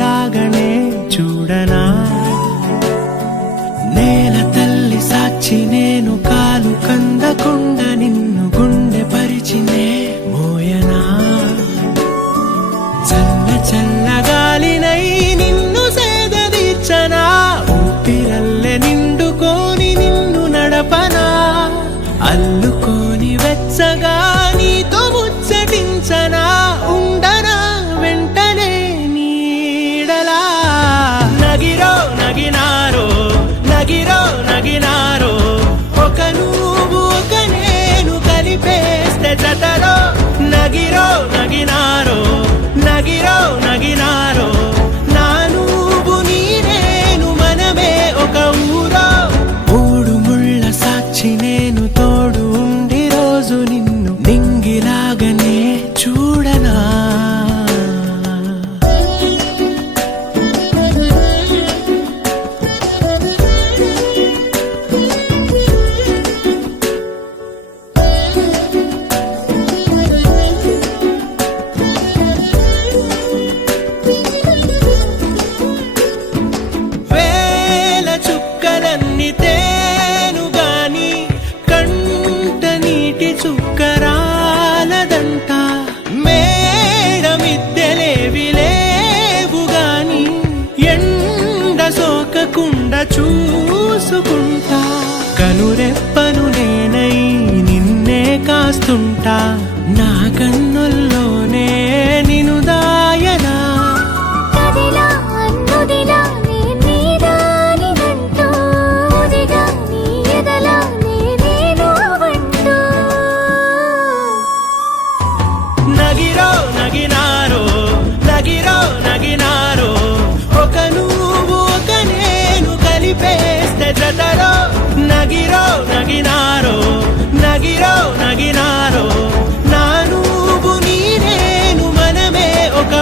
నింగిలాగనే చూడనా నేల తల్లి సాక్షి నేను కాలు కందకుండా నిన్ను గుండె పరిచినే మోయనా చల్ల చల్లగాలినై నిన్ను సేదదీర్చనా ఊపిరల్లె నిండుకోని నిన్ను నడపనా అల్లుకోని వెచ్చగా నీతో ముచ్చటించనా ఉండనా వెంటనే నీడలా నగిరో నగినారో నగిరో నగినారో ఒక నువ్వు ఒక నేను కలిపేస్తే జతలో నగిరో నగినారో నగిరో నగినారో నా నువ్వు నీ నేను మనమే ఒక ఊరో మూడు ముళ్ళ సాక్షి నేను తోడు ఉండి రోజు నిన్ను నింగిలాగనే చూడనా వేల చుక్కలన్నీ తేను గాని కంట నీటి చుక్కరాలదంట మేడ మిద్దెలేవి లేవు గాని ఎండ సోకకుండా చూసుకుంటా కనురెప్పను నేనై నిన్నే కాస్తుంటా నా కన్నుల్లోనే నిను దాయనా కదిలా అన్నుదిలా నీ నీదానిదంటూ ఉదిగా నీ ఎదలా నేను వంటూ నగిరో నగినారో నగిరో నగినారో ఒక నువ్వు ఒక నేను కలిపేస్తే జతలో నగిరో నగినారో నగిరో నగినారో నా నువ్వు నీ నేను మనమే ఒక